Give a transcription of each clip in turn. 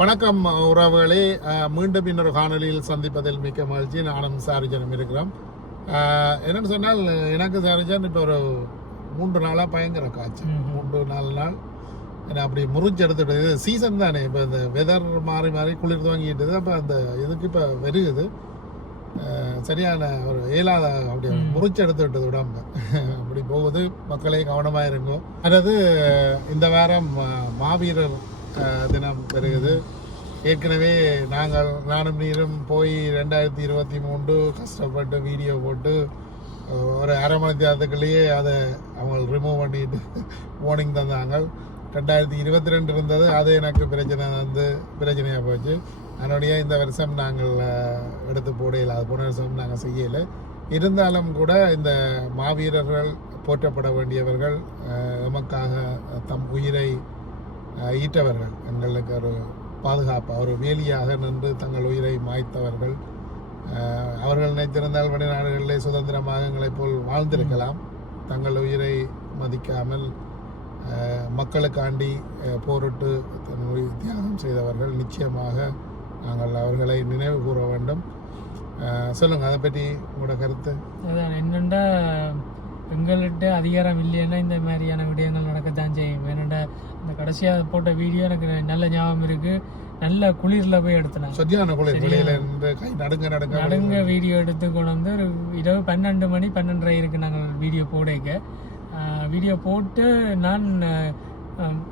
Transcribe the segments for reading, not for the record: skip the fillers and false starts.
வணக்கம் உறவுகளே, மீண்டும் இன்னொரு காணொலியில் சந்திப்பதில் மிக்க மகிழ்ச்சி. நானும் சாரிஜனும் இருக்கிறோம். என்னன்னு சொன்னால், எனக்கு சாரிஜன் இப்போ ஒரு 3 நாளாக பயங்கர காய்ச்சல். 3-4 நாள் ஏன்னா அப்படி முறிஞ்சு எடுத்துட்டு, இது சீசன் தானே, இப்போ இந்த வெதர் மாறி மாறி குளிர் துவங்கிட்டுது. அப்போ அந்த இதுக்கு இப்போ வெறுகுது, சரியான ஒரு இயலாத அப்படி முறிச்சு எடுத்து விட்டது உடம்பு. அப்படி போகுது. மக்களே கவனமாக இருங்கோ. அதாவது இந்த வாரம் மாவீரர் தினம் பெறுகுது. ஏற்கனவே நானும் நீரும் போய் 2023 கஷ்டப்பட்டு வீடியோ போட்டு ஒரு அரை மணி நேரத்துக்குள்ளேயே அதை அவங்க ரிமூவ் பண்ணிட்டு வார்னிங் தந்தாங்க. 2022 இருந்தது, அது எனக்கு பிரச்சனையாக போச்சு. அதனுடைய இந்த வருஷம் நாங்கள் எடுத்து போடையில், அது போன வருஷம் நாங்கள் செய்யலை. இருந்தாலும் கூட இந்த மாவீரர்கள் போற்றப்பட வேண்டியவர்கள், எமக்காக தம் உயிரை ஈட்டவர்கள், எங்களுக்கு ஒரு பாதுகாப்பு, ஒரு வேலியாக நின்று தங்கள் உயிரை மாய்த்தவர்கள். அவர்கள் நினைத்திருந்தால் வெளிநாடுகளிலே சுதந்திரமாக எங்களைப் போல் வாழ்ந்திருக்கலாம். தங்கள் உயிரை மதிக்காமல் மக்களுக்காண்டி போரிட்டு தன்னுடைய தியாகம் செய்தவர்கள். நிச்சயமாக நாங்கள் அவர்களை நினைவு கூற வேண்டும். சொல்லுங்கள், அதை பற்றி உங்களோட கருத்து. அதான் என்னென்னா, எங்கள்கிட்ட அதிகாரம் இல்லைன்னா இந்த மாதிரியான விடயங்கள் நடக்கத்தான் செய்யும். ஏன்னா அந்த கடைசியாக போட்ட வீடியோ எனக்கு நல்ல ஞாபகம் இருக்குது. நல்ல குளிரில் போய் எடுத்தேன். சரியான குளிர், வெளியில் இருந்து கை நடுங்க வீடியோ எடுத்து கொண்டு வந்து ஒரு இரவு 12 மணி 12:30 இருக்குது நாங்கள் வீடியோ வீடியோ போட்டு நான்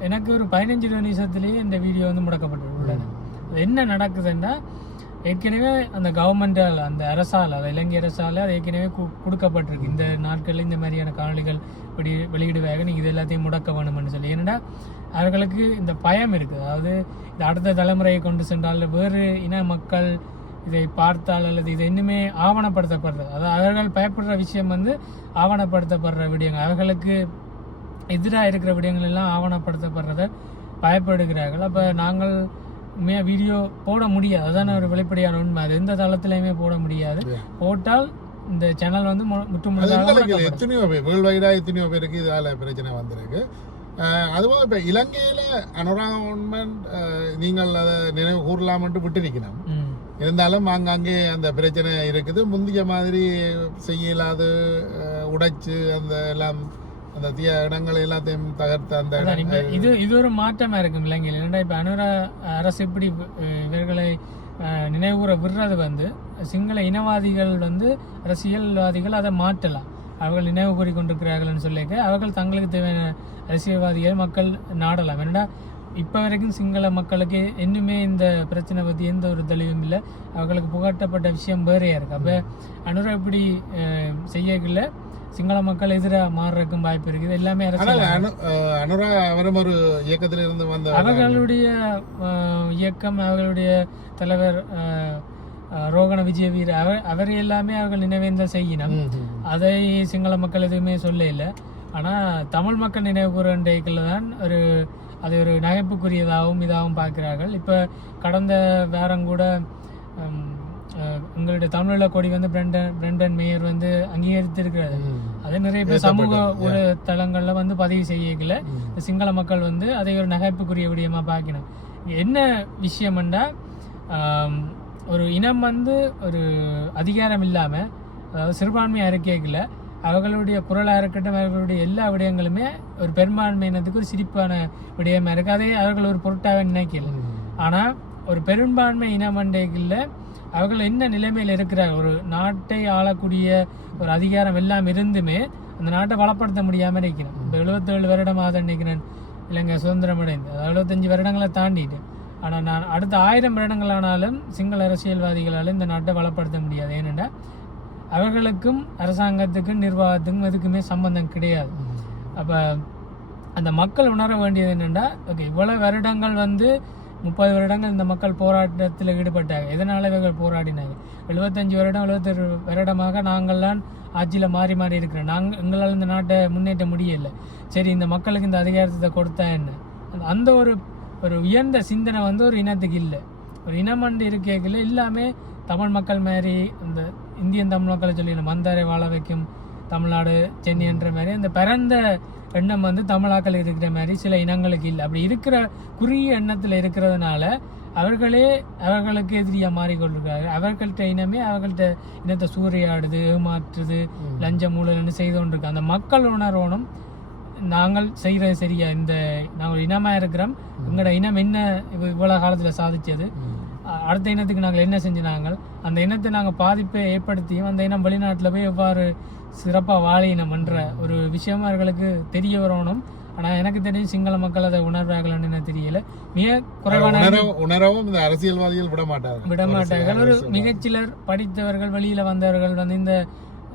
எனக்கு ஒரு 15 நிமிஷத்துலேயே இந்த வீடியோ வந்து முடக்கப்பட்டு. என்ன நடக்குதுன்னா, ஏற்கனவே அந்த கவர்மெண்டால், அந்த அரசால், அது இலங்கை அரசால் அது ஏற்கனவே கொடுக்கப்பட்டிருக்கு. இந்த நாட்களில் இந்த மாதிரியான காணொலிகள் வெளியிடுவாங்க, நீங்கள் இது எல்லாத்தையும் முடக்க வேணும்னு சொல்லி. ஏன்னா அவர்களுக்கு இந்த பயம் இருக்குது. அதாவது இந்த அடுத்த தலைமுறையை கொண்டு சென்றால் வேறு இன மக்கள் இதை பார்த்தால் அல்லது இதை இன்னுமே ஆவணப்படுத்தப்படுறது, அதாவது அவர்கள் பயப்படுற விஷயம் வந்து ஆவணப்படுத்தப்படுற விடயங்கள், அவர்களுக்கு எதிராக இருக்கிற விடயங்கள் எல்லாம் ஆவணப்படுத்தப்படுறத பயப்படுகிறார்கள். அப்போ நாங்கள் வீடியோ போட முடியாது. அதான ஒரு வெளிப்படையான உண்மை. அது எந்த தளத்திலையுமே போட முடியாது. போட்டால் இந்த சேனல் வந்து எத்தனையோ பேருக்கு இதால பிரச்சனை வந்திருக்கு. அதுவும் இப்போ இலங்கையில அனுராகவன்மெண்ட் நீங்கள் அதை நினைவு கூறலாம்ட்டு விட்டுருக்கணும். இருந்தாலும் அங்கே அந்த பிரச்சனை இருக்குது. முந்தைய மாதிரி செய்யலாது உடைச்சு அந்த எல்லாம் அந்த இடங்கள் எல்லாத்தையும் தகர்த்து அந்த இது ஒரு மாற்றமா இருக்கும் இலங்கையில். ஏன்னா இப்ப அனுரா அரசு இப்படி இவர்களை நினைவுற விடுறது வந்து சிங்கள இனவாதிகள் வந்து அரசியல்வாதிகள் அதை மாற்றலாம். அவர்கள் நினைவு கூறி கொண்டிருக்கிறார்கள் சொல்லிக்க அவர்கள் தங்களுக்கு தேவையான அரசியல்வாதிகளை மக்கள் நாடலாம். ஏன்னா இப்ப வரைக்கும் சிங்கள மக்களுக்கு இன்னுமே இந்த பிரச்சனை பத்தி எந்த ஒரு தெளிவும் இல்லை. அவர்களுக்கு புகட்டப்பட்ட விஷயம் வேறையா இருக்கு. அப்ப அனுரா இப்படி செய்யல சிங்கள மக்கள் எதிராக மாறுறதுக்கும் வாய்ப்பு இருக்குது. எல்லாமே அனுரா அவரும் ஒரு இயக்கத்தில் இருந்து வந்த அவர்களுடைய இயக்கம், அவர்களுடைய தலைவர் ரோகண விஜயவீர அவர் எல்லாமே அவர்கள் நினைவேந்தல் செய்யணும். அதை சிங்கள மக்கள் எதுவுமே சொல்ல இல்லை. ஆனா தமிழ் மக்கள் நினைவு கூறண்டைக்குள்ள தான் அது ஒரு நகைப்புக்குரியதாகவும் இதாகவும் பார்க்கிறார்கள். இப்ப கடந்த வாரம் கூட உங்களுடைய தமிழீழ கொடி வந்து பிரண்டன் மேயர் வந்து அங்கீகரித்திருக்கிறது. அதே நிறைய பேர் சமூக தளங்கள்ல வந்து பதிவு செய்யல. சிங்கள மக்கள் வந்து அதை ஒரு நகைப்புக்குரிய விடயமா பார்க்கணும். என்ன விஷயம்னா, ஒரு இனம் வந்து ஒரு அதிகாரம் இல்லாம, அதாவது சிறுபான்மை அறிக்கைகளை அவர்களுடைய குரலா இருக்கட்டும், அவர்களுடைய எல்லா விடயங்களுமே ஒரு பெரும்பான்மை இனத்துக்கு ஒரு சிரிப்பான விடயமா இருக்கு. அதே அவர்கள் ஒரு பொருட்டாக நினைக்கல. ஆனா ஒரு பெரும்பான்மை இனமண்டைகள்ல அவர்கள் என்ன நிலைமையில் இருக்கிறார், ஒரு நாட்டை ஆளக்கூடிய ஒரு அதிகாரம் எல்லாம் இருந்துமே அந்த நாட்டை வளப்படுத்த முடியாம நிற்கிறேன். இப்போ 77 வருடமாக நினைக்கிறேன் இலங்கை சுதந்திரம் அடைந்து, 75 வருடங்களை தாண்டிட்டு. ஆனால் நான் அடுத்த 1000 வருடங்களானாலும் சிங்கள அரசியல்வாதிகளால் இந்த நாட்டை வளப்படுத்த முடியாது. ஏனென்றா அவர்களுக்கும் அரசாங்கத்துக்கும் நிர்வாகத்துக்கும் எதுக்குமே சம்பந்தம் கிடையாது. அப்போ அந்த மக்கள் உணர வேண்டியது என்னென்னா, ஓகே, இவ்வளவு வருடங்கள் வந்து 30 வருடங்கள் இந்த மக்கள் போராட்டத்தில் ஈடுபட்டாங்க. எதனால இவர்கள் போராடினாங்க? 75 வருடம் 77 வருடமாக நாங்கள்லாம் ஆட்சியில் மாறி மாறி இருக்கிறோம். எங்களால் இந்த நாட்டை முன்னேற்ற முடியலை. சரி, இந்த மக்களுக்கு இந்த அதிகாரத்தை கொடுத்தா என்ன? அந்த ஒரு உயர்ந்த சிந்தனை வந்து ஒரு இனத்துக்கு இல்லை. ஒரு இனமண்டு இருக்கைகள் எல்லாமே தமிழ் மக்கள் மாதிரி இந்த இந்தியன் தமிழ் மக்களை சொல்லி மந்தாரை வாழ வைக்கும் தமிழ்நாடு சென்னை என்ற மாதிரி அந்த பரந்த எண்ணம் வந்து தமிழாக்கள் இருக்கிற மாதிரி சில இனங்களுக்கு இல்லை. அப்படி இருக்கிற குறுகிய எண்ணத்தில் இருக்கிறதுனால அவர்களுக்கு எதிரியாக மாறிக்கொண்டிருக்காங்க. அவர்கள்ட்ட இனமே அவர்கள்ட்ட இனத்தை சூறையாடுது, ஏமாற்றுது, லஞ்சம் ஊழல்னு செய்து கொண்டிருக்கு. அந்த மக்கள் உணர்வோனும் நாங்கள் செய்கிறது சரியா, நாங்கள் இனமாக இருக்கிறோம், எங்களோட இனம் என்ன இவ்வளோ காலத்தில் சாதிச்சது, அடுத்த இனத்துக்கு நாங்கள் என்ன செஞ்சினாங்க, அந்த இனத்தை நாங்கள் பாதிப்பை ஏற்படுத்தியும் அந்த இனம் வெளிநாட்டில் போய் எவ்வாறு சிறப்பாக வாழினம் என்ற ஒரு விஷயம் அவர்களுக்கு தெரிய வரணும். ஆனால் எனக்கு தெரியும் சிங்கள மக்கள் அதை உணர்வார்கள்னு தெரியல. மிக குறைவான உணரவும் இந்த அரசியல்வாதிகள் விடமாட்டார்கள். ஒரு மிகச்சிலர் படித்தவர்கள் வெளியில் வந்தவர்கள் வந்து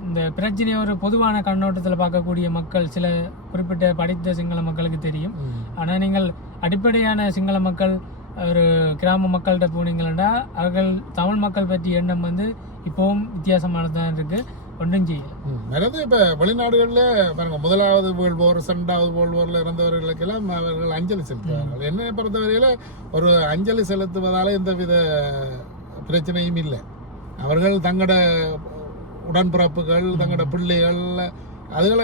இந்த பிரச்சனையை ஒரு பொதுவான கண்ணோட்டத்தில் பார்க்கக்கூடிய மக்கள், சில குறிப்பிட்ட படித்த சிங்கள மக்களுக்கு தெரியும். ஆனால் நீங்கள் அடிப்படையான சிங்கள மக்கள் ஒரு கிராம மக்கள்கிட்ட போனீங்கன்னா அவர்கள் தமிழ் மக்கள் பற்றிய எண்ணம் வந்து இப்போவும் வித்தியாசமானதான் இருக்கு. ஒன்றும் செய்யல. இப்போ வெளிநாடுகளில் பாருங்க, முதலாவது வேர்ல்டு வார், இரண்டாவது வேர்ல்டு வாரில் இறந்தவர்களுக்கெல்லாம் அவர்கள் அஞ்சலி செலுத்துவார்கள். என்னை பொறுத்தவரையில் ஒரு அஞ்சலி செலுத்துவதால் எந்தவித பிரச்சனையும் இல்லை. அவர்கள் தங்களோட உடன்பிறப்புகள், தங்களோட பிள்ளைகள் அதுகளை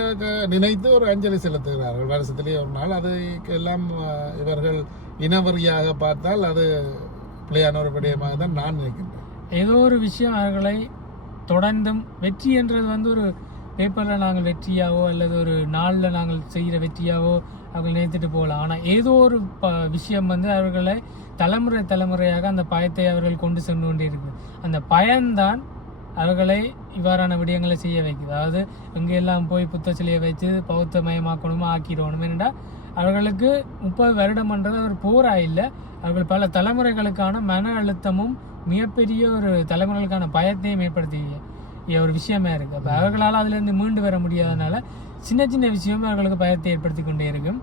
நினைத்து ஒரு அஞ்சலி செலுத்துகிறார்கள் வருஷத்திலேயே ஒரு நாள். அதுக்கெல்லாம் இவர்கள் இனவரியாக பார்த்தால் அது பிள்ளையான ஒரு விடயமாக தான் நான் நினைக்கின்றேன். ஏதோ ஒரு விஷயம் அவர்களை தொடர்ந்தும் வெற்றி என்றது வந்து ஒரு பேப்பரில் நாங்கள் வெற்றியாவோ அல்லது ஒரு நாளில் நாங்கள் செய்கிற வெற்றியாவோ அவர்கள் நினைத்துட்டு போகலாம். ஆனால் ஏதோ ஒரு விஷயம் வந்து அவர்களை தலைமுறையாக அந்த பயத்தை அவர்கள் கொண்டு சென்று கொண்டே இருக்குது. அந்த பயம்தான் அவர்களை இவ்வாறான விடயங்களை செய்ய வைக்குது. அதாவது எங்கெல்லாம் போய் புத்த சிலையை வச்சு பௌத்த மயமாக்கணுமோ ஆக்கிடணும். ஏன்னா அவர்களுக்கு 30 வருடம்ன்றது ஒரு போரா இல்லை, அவர்கள் பல தலைமுறைகளுக்கான மன அழுத்தமும் மிகப்பெரிய ஒரு தலைமுறைகளுக்கான பயத்தையும் ஏற்படுத்திய ஒரு விஷயமா இருக்கு. அப்போ அவர்களால் அதுலேருந்து மீண்டு வர முடியாதனால சின்ன சின்ன விஷயமும் அவர்களுக்கு பயத்தை ஏற்படுத்தி கொண்டே இருக்கும்.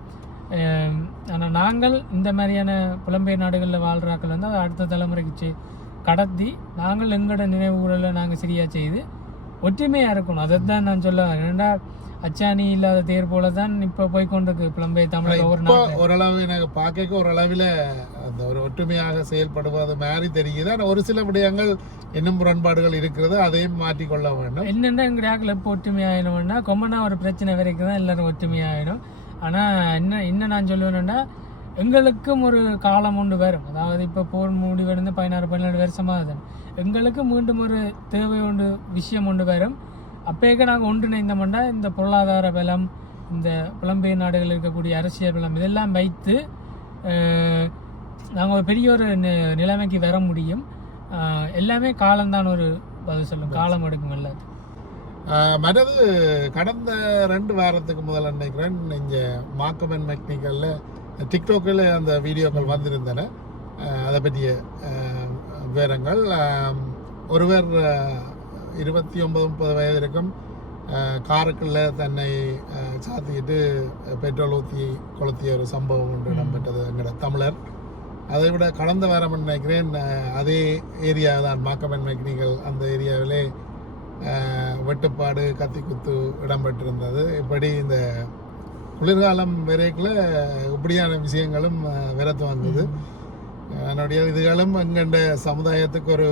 ஆனால் நாங்கள் இந்த மாதிரியான புலம்பெயர் நாடுகளில் வாழ்றாக்கள் வந்து அதை அடுத்த தலைமுறைக்கு கடத்தி நாங்கள் எங்களோட நினைவுகளை நாங்கள் சரியாக செய்து ஒற்றுமையாக இருக்கணும். அதை தான் நான் சொல்ல வரேன். ஏன்னா அச்சாணி இல்லாத தேர் போல தான் இப்போ போய்கொண்டிருக்கு புலம்பெயர் தமிழக. ஓரளவு எனக்கு பார்க்க ஓரளவில் அந்த ஒரு ஒற்றுமையாக செயல்படுவது மாதிரி தெரியுது. ஆனால் ஒரு சில விடயங்கள் இன்னும் முரண்பாடுகள் இருக்கிறது, அதையும் மாற்றிக்கொள்ள வேண்டும். என்னென்னா எங்கள் எப்போ ஒற்றுமையாயினோம்னா கொம்மனா ஒரு பிரச்சனை வரைக்கும் தான் எல்லாரும் ஒற்றுமையாயிடும். ஆனால் இன்னும் நான் சொல்லுவேன்னா எங்களுக்கும் ஒரு காலம் ஒன்று வரும். அதாவது இப்போ போர் முடிவடைந்து 16-17 வருஷமாக எங்களுக்கு மீண்டும் ஒரு தேவை ஒன்று விஷயம் ஒன்று வரும். அப்போக்க நாங்கள் ஒன்றிணைந்தோம்னா இந்த பொருளாதார பலம், இந்த புலம்பெயர் நாடுகளில் இருக்கக்கூடிய அரசியல் பலம் இதெல்லாம் வைத்து நாங்கள் ஒரு பெரிய ஒரு நிலைமைக்கு வர முடியும். எல்லாமே காலம்தான் ஒரு பதில் சொல்லும், காலம் எடுக்கும் எல்லாத்தையும். மற்றது கடந்த 2 வாரத்துக்கு முதல்ல நினைக்கிறேன் இங்கே மார்க்கம் & மெக்னிக்கலில் டிக்டாக்கில் அந்த வீடியோக்கள் வந்திருந்தன. அதை பற்றிய விவரங்கள், ஒருவர் 29-30 வயது இருக்கும் காருக்குள்ள தன்னை சாத்திக்கிட்டு பெட்ரோல் ஊற்றி கொளுத்திய ஒரு சம்பவம் ஒன்று இடம்பெற்றது எங்களோட தமிழர். அதை விட கடந்த வாரம் நினைக்கிறேன் அதே ஏரியா தான் மார்க்கம் & மெக்னிக்கல், அந்த ஏரியாவிலே வெட்டுப்பாடு, கத்தி குத்து இடம்பெற்றிருந்தது. இப்படி இந்த குளிர்காலம் வரைக்குள்ள இப்படியான விஷயங்களும் விரத்து வந்தது. என்னுடைய இதுகளும் எங்கண்ட சமுதாயத்துக்கு ஒரு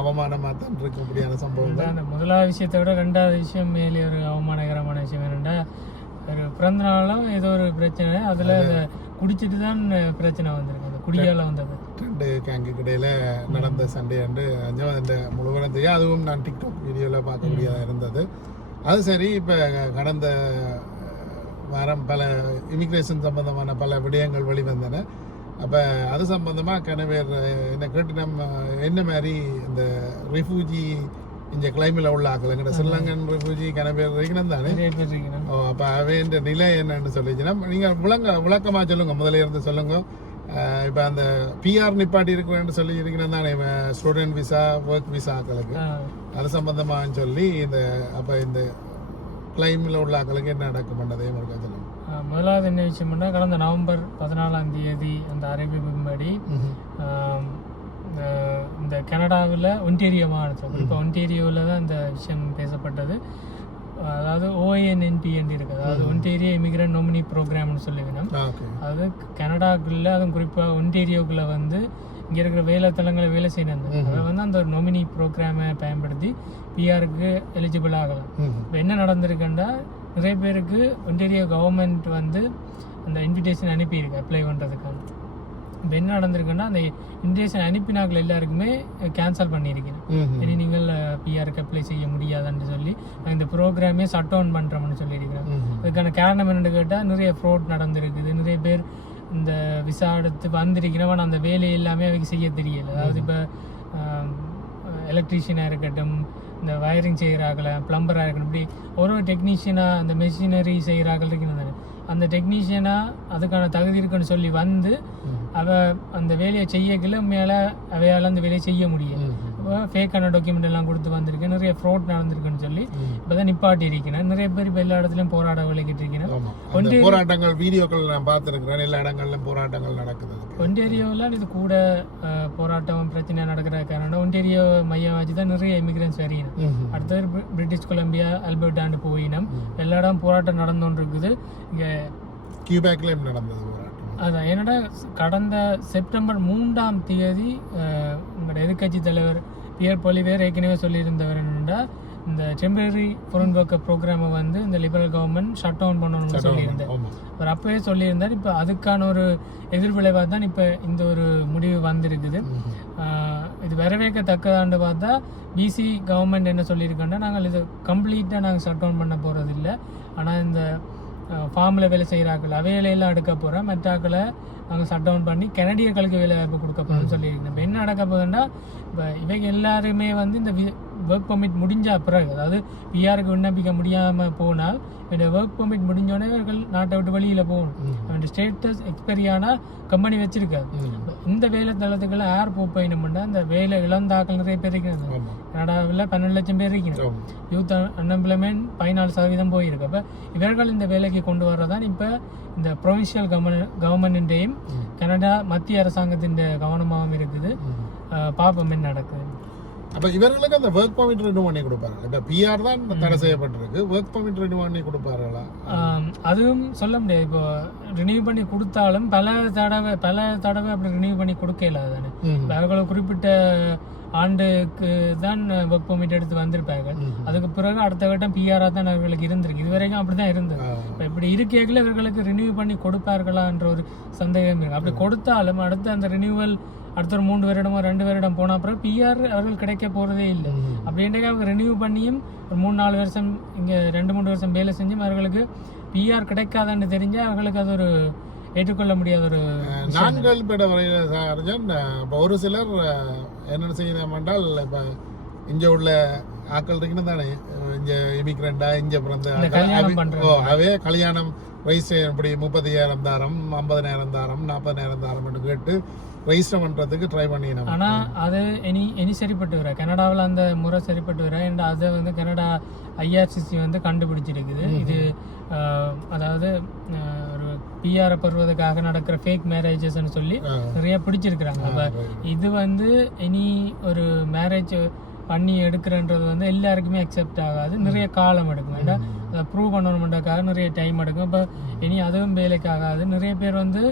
அவமானமாக தான் இருக்கு இப்படியான சம்பவம். முதலாவது விஷயத்தை விட 2வது விஷயம் மேலே ஒரு அவமானகரமான விஷயம் என்னென்னா, ஒரு பிறந்த நாளும் ஏதோ ஒரு பிரச்சனை, அதில் குடிச்சிட்டு தான் பிரச்சனை வந்திருக்கு. அந்த குடியால் வந்தது 2 கேங்குக்கு இடையில நடந்த சண்டை அண்டு அந்த முழுவதும் தெரியும். அதுவும் நான் டிக்டாக் வீடியோவில் பார்க்கக்கூடியதாக இருந்தது. அது சரி. இப்போ கடந்த வாரம் பல இமிக்ரேஷன் சம்பந்தமான பல விடயங்கள் வெளிவந்தன. அப்போ அது சம்பந்தமாக கனவேர் என்ன கேட்டு நம்ம என்ன மாதிரி இந்த ரெஃப்யூஜி இந்த கிளைமில் உள்ள ஆக்கள் எங்கிட்ட ஸ்ரீலங்கன் ரெஃப்யூஜி கனவேர் இருக்கணும் தானே. அப்போ அவைன்ற நிலை என்னன்னு சொல்லிச்சுன்னா நீங்கள் விளக்கமாக சொல்லுங்கள், முதல்ல இருந்து சொல்லுங்கள். இப்போ அந்த பிஆர் நிப்பாட்டி இருக்குன்னு சொல்லி இருக்கணும் தானே, ஸ்டூடெண்ட் விசா, ஒர்க் விசா ஆக்களுக்கு, அது சம்பந்தமாக சொல்லி அப்போ இந்த கிளைமில் உள்ள ஆக்களுக்கு என்ன நடக்கும் பண்ணதையும் ஒரு சொல்லுங்கள். முதலாவது என்ன விஷயம்னா, கடந்த நவம்பர் 14ஆம் தேதி அந்த அறிவிப்பின்படி இந்த கனடாவில் ஒன்டேரியோ மாநிலத்தில், இப்போ ஒன்டேரியோவில் தான் இந்த விஷயம் பேசப்பட்டது. அதாவது OINNP என்று இருக்குது, அதாவது ஒன்டேரியோ இமிகிரண்ட் நொமினி ப்ரோக்ராம்னு சொல்லுவேன். அது கனடாக்குள்ள, அதுவும் குறிப்பாக ஒன்டேரியோக்குள்ள வந்து இங்கே இருக்கிற வேலைத்தலங்களை வேலை செய்யணும். அதை வந்து அந்த நொமினி ப்ரோக்ராமை பயன்படுத்தி பிஆருக்கு எலிஜிபிள் ஆகலாம். இப்போ என்ன நடந்திருக்குன்னா, நிறைய பேருக்கு ஒன்டேரியோ கவர்மெண்ட் வந்து அந்த இன்விடேஷன் அனுப்பியிருக்கு அப்ளை பண்ணுறதுக்கான. இப்போ என்ன நடந்திருக்குன்னா, அந்த இன்விடேஷன் அனுப்பினாக்கள் எல்லாருக்குமே கேன்சல் பண்ணியிருக்கிறேன். இனி நீங்கள் பிஆருக்கு அப்ளை செய்ய முடியாதுன்னு சொல்லி நான் இந்த ப்ரோக்ராமே ஷட் டவுன் பண்ணுறோம்னு சொல்லியிருக்கிறேன். அதுக்கான காரணம் என்னென்னு கேட்டால், நிறைய ஃப்ராட் நடந்திருக்குது. நிறைய பேர் இந்த விசா எடுத்து வந்திருக்கிறவன் அந்த வேலையை எல்லாமே அவைக்கு செய்ய தெரியல. அதாவது இப்போ எலக்ட்ரீஷியனாக இருக்கட்டும், இந்த வயரிங் செய்கிறாங்கள, பிளம்பராக இருக்கட்டும், இப்படி ஒரு டெக்னீஷியனாக அந்த மெஷினரி செய்கிறார்கள் இருக்கிறது, அந்த டெக்னீஷியனாக அதுக்கான தகுதி இருக்குன்னு சொல்லி வந்து அந்த வேலையை செய்யக்குள்ள மேலே அவையால் அந்த வேலையை செய்ய முடியும். இப்போ ஃபேக்கான டாக்குமெண்ட் எல்லாம் கொடுத்து வந்திருக்கேன், நிறைய ஃப்ராட் நடந்திருக்குன்னு சொல்லி இப்போ தான் நிப்பாட்டி இருக்கிறேன். நிறைய பேர் இப்போ எல்லா இடத்துலையும் போராட விளைக்கிட்டு இருக்கேன். போராட்டங்கள் வீடியோக்கள் நான் பார்த்துருக்கிறேன், எல்லா இடங்கள்லையும் போராட்டங்கள் நடக்குது. ஒன்டேரியோவில் இது கூட போராட்டம் பிரச்சனை நடக்கிற காரணம் ஒன்டேரியோ மையம் வச்சு தான் நிறைய இமிகிரன்ஸ் வரையினோம். அடுத்தது பிரிட்டிஷ் கொலம்பியா, அல்பர்டாண்டு போயினோம். எல்லா இடம் போராட்டம் நடந்துகிட்டு இருக்குது. இங்கே கியூபேக்லேயும் நடந்தது போராட்டம். அதான் என்னடா, கடந்த செப்டம்பர் 3ஆம் தேதி உங்களோட எதிர்கட்சி தலைவர் பியர் பொலிவேர் ஏற்கனவே சொல்லியிருந்தவர் என்னென்னா, இந்த டெம்பரரி ஃபாரின் ஒர்க்கர் ப்ரோக்ராமை வந்து இந்த லிபரல் கவர்மெண்ட் ஷட் டவுன் பண்ணணும்னு சொல்லியிருந்தார். அவர் அப்பவே சொல்லியிருந்தார். இப்போ அதுக்கான ஒரு எதிர்விளைவாக தான் இப்போ இந்த ஒரு முடிவு வந்திருக்குது. இது வரவேற்கத்தக்கதாண்டு பார்த்தா பிசி கவர்மெண்ட் என்ன சொல்லியிருக்கோன்னா, நாங்கள் இது கம்ப்ளீட்டாக நாங்கள் ஷட் டவுன் பண்ண போகிறது இல்லை, ஆனால் இந்த ஃபார்மில் வேலை செய்கிறாக்கள் அவையிலையெல்லாம் எடுக்க போகிறோம், மற்றாக்களை நாங்கள் ஷட் டவுன் பண்ணி கனடியர்களுக்கு வேலை வாய்ப்பு கொடுக்க போகிறோம்னு சொல்லியிருக்கோம். இப்போ என்ன நடக்க போகுதுன்னா, இப்போ இவங்க எல்லாருமே வந்து இந்த ஒர்க் பர்மிட் முடிஞ்ச பிறகு, அதாவது பிஆருக்கு விண்ணப்பிக்க முடியாமல் போனால், இந்த ஒர்க் பர்மிட் முடிஞ்சோடனே இவர்கள் நாட்டை விட்டு வெளியில் போகணும். அவன் ஸ்டேட்டஸ் எக்ஸ்பைரி ஆனால் கம்பெனி வச்சிருக்காது. இந்த வேலை தளத்துக்கெல்லாம் யார் போயினோம்னா, இந்த வேலை இழந்தாக்கள் நிறைய பேர் இருக்கிறது. கனடாவில் 12 லட்சம் பேர் இருக்கிறோம். யூத் அன்எம்ப்ளாய்மெண்ட் 14% போயிருக்கு. அப்போ இவர்கள் இந்த வேலைக்கு கொண்டு வர்றதான் இப்போ இந்த ப்ரொவின்சியல் கவர்மெண்ட்டையும் கனடா மத்திய அரசாங்கத்தின் கவனமாகவும் இருக்குது. பாப்பம் என்ன நடக்குது. அப்போ இவர்களுக்கு அந்த ஒர்க் பர்மிட் ரெனியூ பண்ணி கொடுப்பாங்க. இப்போ பிஆர் தான் தடை செய்யப்பட்டிருக்கு, ஒர்க் பர்மிட் ரெனியூ பண்ணி கொடுப்பார்களா? அதுவும் சொல்ல முடியாது. இப்போ ரினியூ பண்ணி கொடுத்தாலும் பல தடவை அப்படி ரினியூ பண்ணி கொடுக்கல தானே. அவர்களை குறிப்பிட்ட ஆண்டுக்கு தான் ஒர்க் பர்மிட் எடுத்து வந்திருப்பாங்க. அதுக்கு பிறகு அடுத்த கட்டம் பிஆராக தான் அவர்களுக்கு இருந்திருக்கு. இது வரைக்கும் அப்படிதான் இருந்தது. இப்படி இருக்கையில் இவர்களுக்கு ரினியூ பண்ணி கொடுப்பார்களான்ற ஒரு சந்தேகம் இருக்கு. அப்படி கொடுத்தாலும் அடுத்த அந்த ரினியூவல் அடுத்த ஒரு 3 வருடமோ 2 வருடம் போன அப்புறம் பிஆர் அவர்கள் கிடைக்க போறதே இல்லை. அப்படின்ட்டு அவங்க ரினியூ பண்ணியும் ஒரு 3-4 வருஷம் இங்கே 2-3 வருஷம் வேலை செஞ்சும் அவர்களுக்கு பிஆர் கிடைக்காதுன்னு தெரிஞ்சா அவர்களுக்கு அது ஒரு ஏற்றுக்கொள்ள முடியாத ஒரு நான்கள் பெற வரையில். இப்போ ஒரு சிலர் என்ன செய்யணும் என்றால், இப்போ இங்கே உள்ள ஆக்கள் இருக்குன்னு தானே, இங்கே இமிகிரண்டா இங்கே பிறந்த அவே கல்யாணம் வயசு இப்படி 30,000 தாரம், 50,000 தாரம், 40,000 தாரம் கேட்டு ரெஜிஸ்டர் பண்ணுறதுக்கு ட்ரை பண்ணினோம். ஆனால் அது இனி சரிப்பட்டு வர கனடாவில் அந்த முறை சரிப்பட்டு வர. அண்ட் அதை வந்து கனடா IRCC வந்து கண்டுபிடிச்சிருக்குது. இது அதாவது ஒரு பிஆரை பெறுவதற்காக நடக்கிற ஃபேக் மேரேஜஸ்ன்னு சொல்லி நிறைய பிடிச்சிருக்கிறாங்க. அப்போ இது வந்து இனி ஒரு மேரேஜ் பண்ணி எடுக்கிறன்றது வந்து எல்லாருக்குமே அக்செப்ட் ஆகாது. நிறைய காலம் எடுக்கும். ஏன்னா அதை ப்ரூவ் பண்ணணுமெண்டாக்காக நிறைய டைம் எடுக்கும். இப்போ இனி அதுவும் வேலைக்கு ஆகாது. நிறைய பேர் வந்து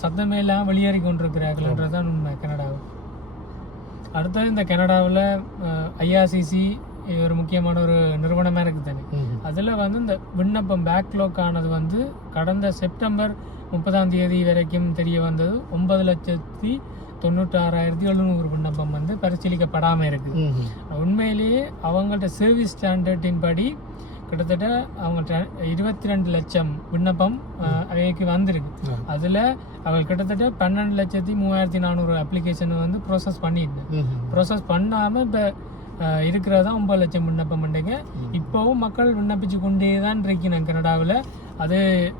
சத்தமே இல்லாமல் வெளியேறி கொண்டிருக்கிறார்கள்ன்றது தான் உண்மை கனடாவில். அடுத்தது இந்த கனடாவில் IRCC ஒரு முக்கியமான ஒரு நிறுவனமாக இருக்குது தானே. அதில் வந்து இந்த விண்ணப்பம் பேக்லாக் ஆனது வந்து கடந்த செப்டம்பர் 30ஆம் தேதி வரைக்கும் தெரிய வந்தது. 9,96,700 விண்ணப்பம் வந்து பரிசீலிக்கப்படாமல் இருக்குது. உண்மையிலேயே அவங்கள்ட்ட சர்வீஸ் ஸ்டாண்டர்டின் படி கிட்டத்தட்ட அவங்க 22 லட்சம் விண்ணப்பம் அவைக்கு வந்திருக்கு. அதில் அவங்க கிட்டத்தட்ட 12,03,400 அப்ளிகேஷன் வந்து ப்ரோசஸ் பண்ணிட்டு ப்ரோசஸ் பண்ணாமல் இப்போ இருக்கிறதா 9 லட்சம் விண்ணப்பம் பண்ணுங்க. இப்போவும் மக்கள் விண்ணப்பிச்சு கொண்டே தான் இருக்கேன் கனடாவில். அது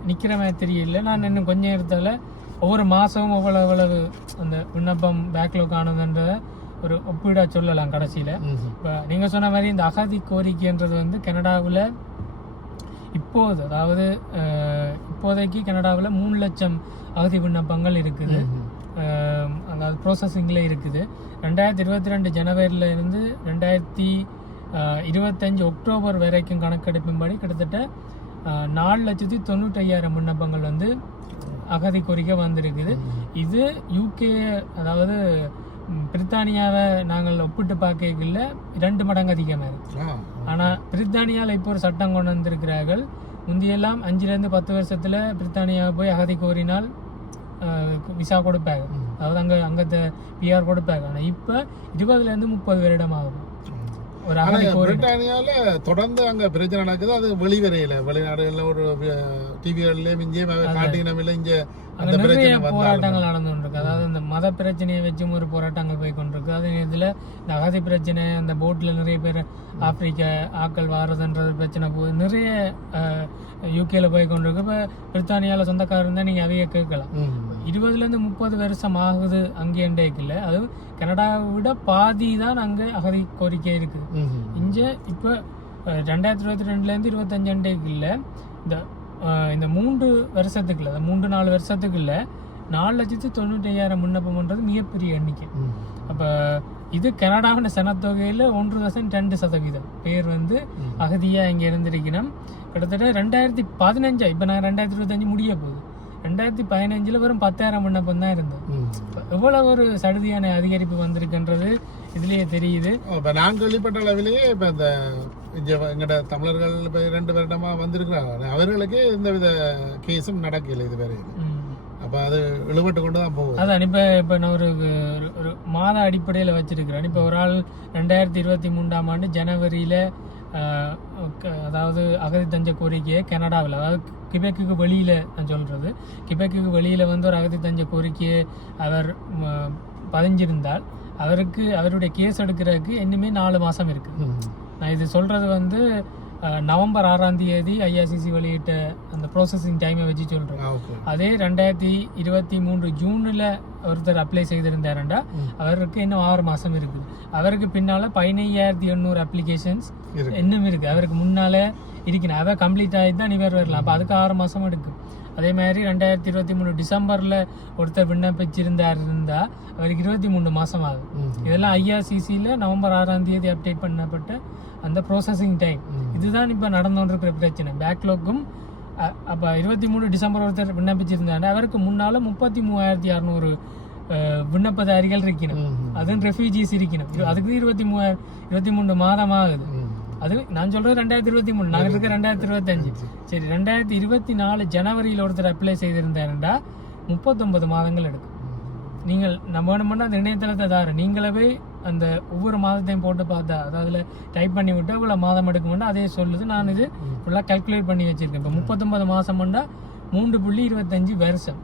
நிற்கிற மாதிரி தெரியல. நான் இன்னும் கொஞ்ச நேரத்தில் ஒவ்வொரு மாதமும் எவ்வளவு அந்த விண்ணப்பம் பேக்லாக் ஆனதுன்ற ஒரு ஒப்பீடாக சொல்லலாம் கடைசியில். இப்போ நீங்கள் சொன்ன மாதிரி இந்த அகதி கோரிக்கைன்றது வந்து கனடாவில் இப்போது, அதாவது இப்போதைக்கு கனடாவில் 3 லட்சம் அகதி விண்ணப்பங்கள் இருக்குது. அதாவது ப்ரோசஸிங்கில் இருக்குது. 2022 ஜனவரியில் இருந்து 25 அக்டோபர் வரைக்கும் கணக்கெடுப்பின்படி கிட்டத்தட்ட 4,95,000 விண்ணப்பங்கள் வந்து அகதி கோரிக்கை வந்திருக்குது. இது யூகே, அதாவது பிரித்தானியாவை நாங்கள் ஒப்பிட்டு பார்க்கல 2 மடங்கு அதிகமாக இருக்கு. ஆனால் பிரித்தானியாவில் இப்போ ஒரு சட்டம் கொண்டு வந்திருக்கிறார்கள். முந்தியெல்லாம் 5 to 10 வருஷத்துல பிரித்தானியாவை போய் அகதி கோரினால் விசா கொடுப்பாங்க, அதாவது அங்கே பிஆர் கொடுப்பாங்க. ஆனால் இப்போ 20 to 30 வருடம் ஆகும். பிரிட்டானியால தொடர்ந்து அங்க பிரச்சனை நடக்குது. அது வெளிவரையில வெளிநாடுகள்ல ஒரு டிவிகள்லயும் இங்கே காட்டினமில்ல இங்க நிறைய போராட்டங்கள் நடந்து கொண்டிருக்கு. அதாவது இந்த மத பிரச்சனையை வச்சும் ஒரு போராட்டங்கள் போய் கொண்டிருக்கு. அதே நேரத்தில் இந்த அகதி பிரச்சனை, அந்த போட்ல நிறைய பேர் ஆப்பிரிக்க ஆக்கள் வாரதுன்றது பிரச்சனை போகுது. நிறைய யூகேல போய் கொண்டிருக்கு. இப்போ பிரித்தானியாவில் சொந்தக்காரர் தான் நீங்கள் அவைய கேட்கலாம். 20 to 30 வருஷம் ஆகுது அங்கே இன்றைக்குல. அது கனடாவை விட பாதி தான் அங்கே அகதி கோரிக்கை இருக்குது. இங்கே இப்போ 2022 25 இன்றைக்குல இந்த 3 வருஷத்துக்குள்ள, 3-4 வருஷத்துக்குள்ள 4,95,000 விண்ணப்பம்ன்றது மிகப்பெரிய எண்ணிக்கை. அப்போ இது கனடாவின் சனத்தொகையில் 1.2% பேர் வந்து அகதியா இங்கே இருந்திருக்கணும். கிட்டத்தட்ட 2015, இப்போ நான் 2025 முடிய போகுது, 2015 வெறும் 10,000 விண்ணப்பம் தான் இருந்தது. எவ்வளவு ஒரு சடுதியான அதிகரிப்பு வந்திருக்குன்றது இதுலயே தெரியுது. இப்போ நான் கேள்விப்பட்ட அளவிலேயே இப்போ இந்த எங்கட தமிழர்கள் இப்போ 2 வருடமா வந்திருக்கிறாங்க, அவர்களுக்கு எந்த வித கேஸும் நடக்கல இதுவரை. அப்போ அது இழுபட்டு கொண்டு தான் போகுது. அதான் இப்போ நான் ஒரு மாத அடிப்படையில் வச்சிருக்கிறேன். இப்போ ஒரு ஆள் 2023 ஜனவரியில அதாவது அகதி தஞ்ச கோரிக்கையை கனடாவில், அதாவது கிபெக்குக்கு வெளியில நான் சொல்றது, கிபெக்குக்கு வெளியில வந்து ஒரு அகதி தஞ்ச கோரிக்கையை அவர் பதிஞ்சிருந்தால் அவருக்கு அவருடைய கேஸ் எடுக்கிறதுக்கு இன்னுமே 4 மாசம் இருக்கு. நான் இது சொல்றது வந்து நவம்பர் 6ஆம் தேதி IRCC வெளியிட்ட அந்த ப்ராசஸிங் டைமை வச்சு சொல்றேன். அதே 2023 ஜூன்ல ஒருத்தர் அப்ளை செய்திருந்தாருண்டா அவருக்கு இன்னும் 6 மாசம் இருக்குது. அவருக்கு பின்னால 15,800 அப்ளிகேஷன்ஸ் இன்னும் இருக்கு. அவருக்கு முன்னால இருக்கணும், அவ கம்ப்ளீட் ஆகி தான் இவர் வரலாம். அப்போ அதுக்கு 6 மாசம் எடுக்கும். அதே மாதிரி 2023 டிசம்பர்ல ஒருத்தர் விண்ணப்பிச்சிருந்தா அவருக்கு 23 மாசம் ஆகும். இதெல்லாம் IRCCல நவம்பர் 6ஆம் தேதி அப்டேட் பண்ணப்பட்ட அந்த ப்ராசஸிங் டைம். இதுதான் இப்போ நடந்துகிட்டு பிரச்சனை, பேக்லாக்கும். அப்போ 23 டிசம்பர் ஒருத்தர் விண்ணப்பிச்சிருந்தாரு, அவருக்கு முன்னால 33,600 விண்ணப்பதாரிகள் இருக்கணும். அதுவும் ரெஃப்யூஜிஸ் இருக்கணும். அதுக்கு 23 மாதம் ஆகுது. அது நான் சொல்றது 2023, நாங்கள் இருக்க 2025. சரி, 2024 ஜனவரியில் ஒருத்தர் அப்ளை செய்திருந்தாருண்டா 39 மாதங்கள் எடுக்கும். நீங்கள் நம்ம வேணும்னா அந்த இணையதளத்தை தாரு நீங்களவே அந்த ஒவ்வொரு மாதத்தையும் போட்டு பார்த்தா, அதாவது டைப் பண்ணி விட்டா இவ்வளோ மாதம் எடுக்கும்னா அதே சொல்லுது. நான் இது ஃபுல்லாக கால்குலேட் பண்ணி வச்சிருக்கேன். இப்போ 39 மாதம்னா 3.25 வருஷம்.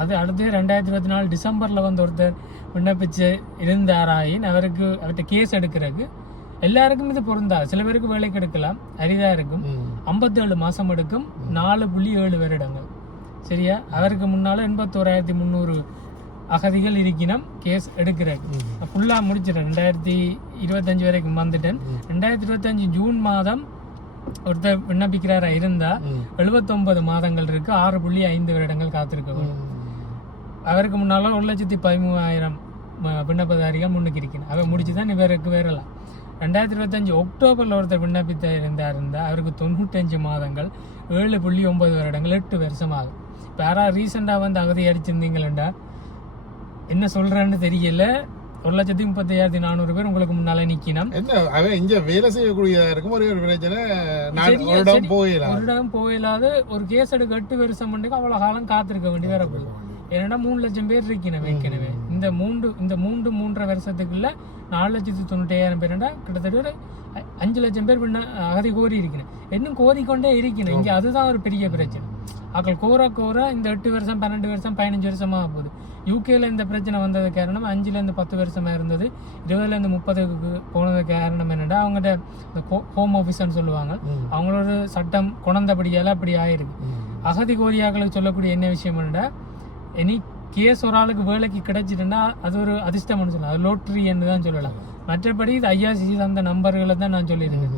அது அடுத்து 2024 டிசம்பர்ல வந்து ஒருத்தர் விண்ணப்பிச்சு இருந்தாராயின் அவர்கிட்ட கேஸ் எடுக்கிறதுக்கு எல்லாருக்கும் இது பொருந்தா. சில பேருக்கு வேலைக்கு எடுக்கலாம், அரிதா இருக்கும். 57 மாசம் எடுக்கும், 4.7 வருடங்கள். சரியா? அவருக்கு முன்னால 81,300 அகதிகள் இருக்கணும் கேஸ் எடுக்கிறாங்க. ஃபுல்லா முடிச்சிட்டேன், 2025 வரைக்கும் வந்துட்டேன். 2025 ஜூன் மாதம் ஒருத்தர் விண்ணப்பிக்கிறாரா இருந்தா 79 மாதங்கள் இருக்கு, 6.5 வருடங்கள் காத்திருக்க. அவருக்கு முன்னால 1,13,000 விண்ணப்பதாரிகள் முன்னுக்கு இருக்கணும். அவ முடிச்சுதான் இவருக்கு வரலாம். 2025 அக்டோபர்ல ஒருத்தர் விண்ணப்பித்த இருந்தா அவருக்கு 95 மாதங்கள், 7.9 வருடங்கள், 8 வருஷம் ஆகும். இப்போ யாராவது ரீசெண்டா வந்து அகதி அடிச்சிருந்தீங்களா என்ன சொல்றேன்னு தெரியல. 1,35,400 பேர் உங்களுக்கு முன்னால நிக்கணும். இங்க வேலை செய்யக்கூடிய ஒரு பிரச்சனை, ஒரு இடம் போயிடாத ஒரு கேஸ் எடுக்க 8 வருஷம் அவ்வளவு காலம் காத்திருக்க வேண்டி வேற போகுது. ஏன்னா 3 லட்சம் பேர் இருக்கணும் ஏற்கனவே. இந்த 3.5 வருஷத்துக்குள்ள 4,95,000 பேருண்டா கிட்டத்தட்ட ஒரு 5 லட்சம் பேர் அகதி கோரி இருக்கணும். இன்னும் கோரிக்கொண்டே இருக்கணும். இங்க அதுதான் ஒரு பெரிய பிரச்சனை. ஆக்கள் கோர இந்த 8 வருஷம் 12 வருஷம் 15 வருஷமா போகுது. யூகேல இந்த பிரச்சனை வந்தது காரணம் 5 to 10 வருஷமா இருந்தது, 20 to 30 போனது காரணம் என்னடா அவங்கள்ட்ட இந்த ஹோம் ஆஃபீஸ்ன்னு சொல்லுவாங்க, அவங்களோட சட்டம் கொண்டபடியால அப்படி ஆயிருக்கு. அகதி கோரியாக்களுக்கு சொல்லக்கூடிய என்ன விஷயம் என்னடா, எனி கேஸ் ஒரு ஆளுக்கு வேலைக்கு கிடைச்சிட்டுன்னா அது ஒரு அதிர்ஷ்டம்னு சொல்லலாம், அது லோட்ரி என்று தான் சொல்லலாம். மற்றபடி இது IRCC அந்த நம்பர்களை தான் நான் சொல்லியிருக்கேன்.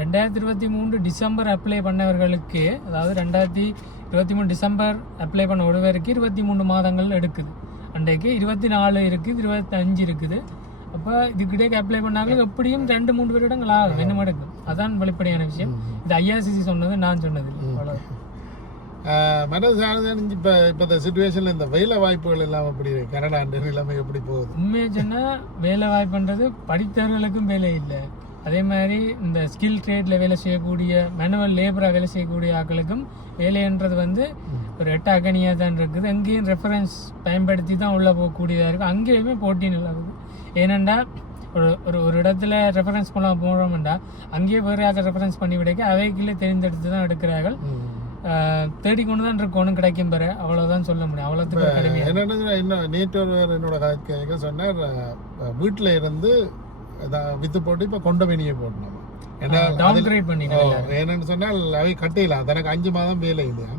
2023 டிசம்பர் அப்ளை பண்ணவர்களுக்கு, அதாவது 2023 டிசம்பர் அப்ளை பண்ண ஒருவருக்கு 23 மாதங்கள் எடுக்குது. அன்றைக்கு 24 இருக்குது, 25 இருக்குது. அப்போ இதுக்கிட்டே அப்ளை பண்ணாலும் எப்படியும் 2-3 வருடங்கள் ஆகும் என்ன நடக்கும். அதான் வெளிப்படையான விஷயம். இது ஐஆர்சிசி சொன்னது, நான் சொன்னது அவ்வளோ. இப்போ இந்த சுச்சுவேஷனில் இந்த வேலை வாய்ப்புகள் எல்லாம் எப்படி கனடா நிலைமை எப்படி போகுது? உண்மையாக சொன்னால் வேலை வாய்ப்புன்றது படித்தவர்களுக்கும் வேலை இல்லை. அதே மாதிரி இந்த ஸ்கில் ட்ரேடில் வேலை செய்யக்கூடிய மேனுவல் லேபராக வேலை செய்யக்கூடிய ஆட்களுக்கும் வேலைன்றது வந்து ஒரு 8 அகனியாக தான் இருக்குது. அங்கேயும் ரெஃபரன்ஸ் பயன்படுத்தி தான் உள்ளே போகக்கூடியதாக இருக்குது. அங்கேயுமே போட்டி நிலவுது. ஏனெண்டா ஒரு இடத்துல ரெஃபரன்ஸ் மூலம் போகிறோம்டா அங்கேயே வேறு யாரும் ரெஃபரன்ஸ் பண்ணி விடைக்க அவைகளே தேர்ந்தெடுத்து தான் எடுக்கிறார்கள். தேடிக்கொண்டு தான் இருக்கணும், கிடைக்கும் பெற அவ்வளோதான் சொல்ல முடியும். அவ்வளோத்துக்கு கிடையாது. என்னென்ன நேற்று என்னோட கேட்க சொன்னார், வீட்டில் இருந்து வித்து போட்டு இப்போ கொண்ட வெளியே போடணும். என்னன்னு சொன்னால் அவை கட்டிடலாம். தனக்கு 5 மாதம் வேலை இல்லையா,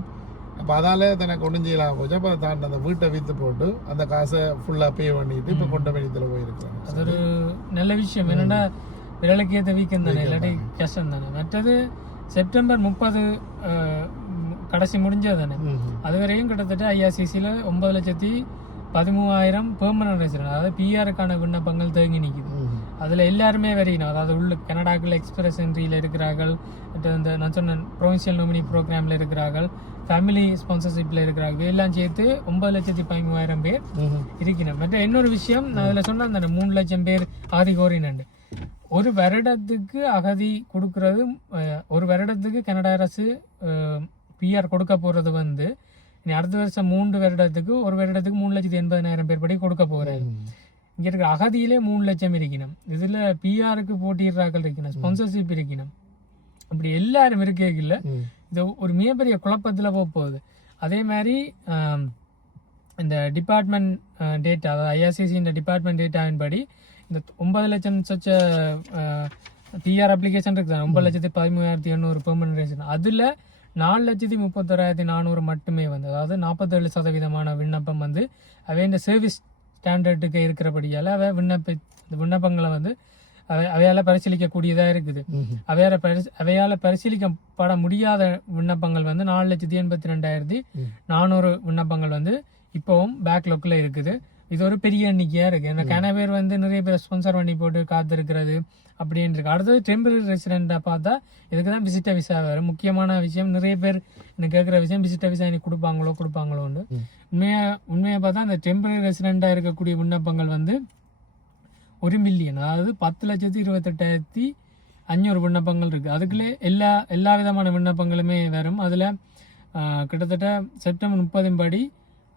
அப்போ அதால தனக்கு ஒன்றும் செய்யலாம் போச்சு. அப்போ தான் அந்த வீட்டை வித்து போட்டு அந்த காசை ஃபுல்லாக பே பண்ணிட்டு இப்போ கொண்ட வெளியத்தில் போயிருக்கிறேன். அது ஒரு நல்ல விஷயம். என்னென்னா விரலுக்கு ஏற்ற வீக்கெண்ட் தானே, இல்லாட்டி கஷ்டம் தானே. மற்றது செப்டம்பர் 30 கடைசி முடிஞ்சது தானே, அது வரையும் கிட்டத்தட்ட ஐஆர்சிசியில் 9,13,000 பெர்மனன்ட் ரெசிடென்ட், அதாவது பிஆருக்கான விண்ணப்பங்கள் தேங்கி நிற்குது. அதில் எல்லாருமே வரையணும். அதாவது உள்ள கனடாக்கள் எக்ஸ்பிரஸ் என்ட்ரியில் இருக்கிறார்கள், இந்த நான் சொன்ன ப்ரொவின்சியல் நோமினி ப்ரோக்ராமில் இருக்கிறார்கள், ஃபேமிலி ஸ்பான்சர்ஷிப்பில் இருக்கிறார்கள், எல்லாம் சேர்த்து 9,13,000 பேர் இருக்கணும். மற்ற இன்னொரு விஷயம் நான் அதில் சொன்னேன் தானே, 3 லட்சம் பேர் ஆதி கோரினண்டு. ஒரு வருடத்துக்கு அகதி கொடுக்கறது, ஒரு வருடத்துக்கு கனடா அரசு பிஆர் கொடுக்க போகிறது வந்து இனி அடுத்த வருஷம் 3 வருடத்துக்கு, ஒரு வருடத்துக்கு 3,80,000 பேர் படி கொடுக்க போகிறாரு. இங்கே இருக்கிற அகதியிலே 3 லட்சம் இருக்கணும். இதில் பிஆருக்கு போட்டிடுறாக்கள் இருக்கணும், ஸ்பான்சர்ஷிப் இருக்கணும். அப்படி எல்லாரும் இருக்கல. இது ஒரு மிகப்பெரிய குழப்பத்தில் போகுது. அதே மாதிரி இந்த டிபார்ட்மெண்ட் டேட்டா, அதாவது ஐஆர்சிசி இந்த டிபார்ட்மெண்ட் டேட்டாவின் படி இந்த 9 லட்சம் சொச்ச பிஆர் அப்ளிகேஷன் இருக்குது, 9,13,800 பெர்மனன்ட் ரெசிடென்ட். அதில் 4,31,400 மட்டுமே வந்து, அதாவது 47% விண்ணப்பம் வந்து அவை இந்த சர்வீஸ் ஸ்டாண்டர்டுக்கு இருக்கிறபடியால் அவை விண்ணப்பங்களை வந்து அவையால் பரிசீலிக்கக்கூடியதாக இருக்குது. அவையால் பரிசீலிக்கப்பட முடியாத விண்ணப்பங்கள் வந்து 4,82,400 விண்ணப்பங்கள் வந்து இப்போவும் பேக்லாக்ல இருக்குது. இது ஒரு பெரிய எண்ணிக்கையாக இருக்குது. ஏன்னா கன பேர் வந்து நிறைய பேர் ஸ்பான்சர் பண்ணி போட்டு காத்திருக்கிறது அப்படின்னு இருக்கு. அடுத்தது டெம்பரரி ரெசிடென்ட்டாக பார்த்தா இதுக்கு தான் விசிட்டர் விசா வேறு. முக்கியமான விஷயம், நிறைய பேர் எனக்கு கேட்குற விஷயம், விசிட்டர் விசா எனக்கு கொடுப்பாங்களோன்னு. உண்மையாக பார்த்தா அந்த டெம்பரரி ரெசிடென்ட்டாக இருக்கக்கூடிய விண்ணப்பங்கள் வந்து 1 மில்லியன், அதாவது 10,28,500 விண்ணப்பங்கள் இருக்குது. அதுக்குள்ளே எல்லா விதமான விண்ணப்பங்களுமே வரும். அதில் கிட்டத்தட்ட செப்டம்பர் 30 படி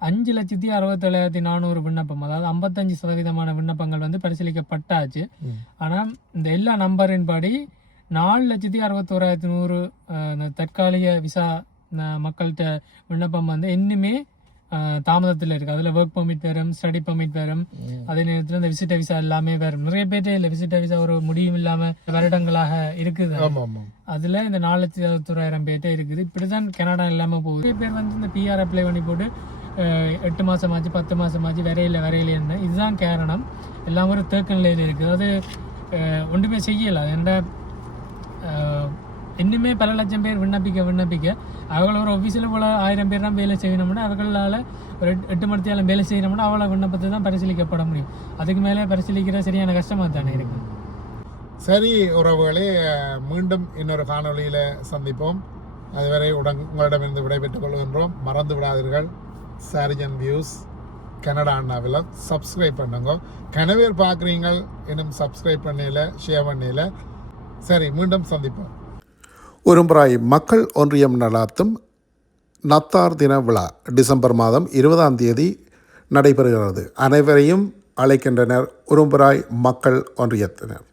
5,67,400 விண்ணப்பம், அதாவது 55% விண்ணப்பங்கள் வந்து பரிசீலிக்கப்பட்டாச்சு. ஆனால் இந்த எல்லா நம்பரின் படி 4,61,100 தற்காலிக விசா மக்கள்கிட்ட விண்ணப்பம் வந்து இன்னுமே தாமதத்தில் இருக்குது. அதில் ஒர்க் பெர்மிட் வரும், ஸ்டடி பெர்மிட் வரும், அதே நேரத்தில் இந்த விசிட்டர் விசா எல்லாமே வரும். நிறைய பேர்ட்டே இல்லை விசிட்டர் விசா, ஒரு முடியும் இல்லாமல் வருடங்களாக இருக்குது. அதில் இந்த 4,61,000 பேர்ட்டே இருக்குது. இப்படி தான் கனடா இல்லாமல் போகுது. நிறைய பேர் வந்து இந்த பிஆர் அப்ளை பண்ணி போட்டு 8 மாதமாச்சு 10 மாதமாச்சு வரையிலேன்னு. இதுதான் காரணம். எல்லாம் ஒரு தேக்க நிலையில் இருக்குது. அது ஒன்றுமே செய்யலை. ஏன்னா இன்னுமே பல லட்சம் பேர் விண்ணப்பிக்க அவங்கள ஒரு ஆஃபீஸில் போல 1000 பேர் தான் வேலை செய்யணும்னா அவர்களால் ஒரு 8 மணித்தாலும் வேலை செய்யணும்னா அவ்வளோ விண்ணப்பத்தை தான் பரிசீலிக்கப்பட முடியும். அதுக்கு மேலே பரிசீலிக்கிற சரியான கஷ்டமாக தானே இருக்கு. சரி உறவுகளே, மீண்டும் இன்னொரு காணொலியில் சந்திப்போம். அதுவரை உங்களிடமிருந்து விடைபெற்றுக் கொள்கின்றோம். மறந்து விடாதீர்கள், சாரிஜன் வியூஸ் கனடா அண்ணாவில் சப்ஸ்கிரைப் பண்ணுங்க. கனவேர் பார்க்குறீங்க இன்னும் சப்ஸ்கிரைப் பண்ணல, ஷேர் பண்ணல. சரி, மீண்டும் சந்திப்போம். உரும்பராய் மக்கள் ஒன்றியம் நடாத்தும் நத்தார் தின விழா டிசம்பர் மாதம் 20ஆம் தேதி நடைபெறுகிறது. அனைவரையும் அழைக்கின்றனர் உரும்பராய் மக்கள் ஒன்றியத்தினர்.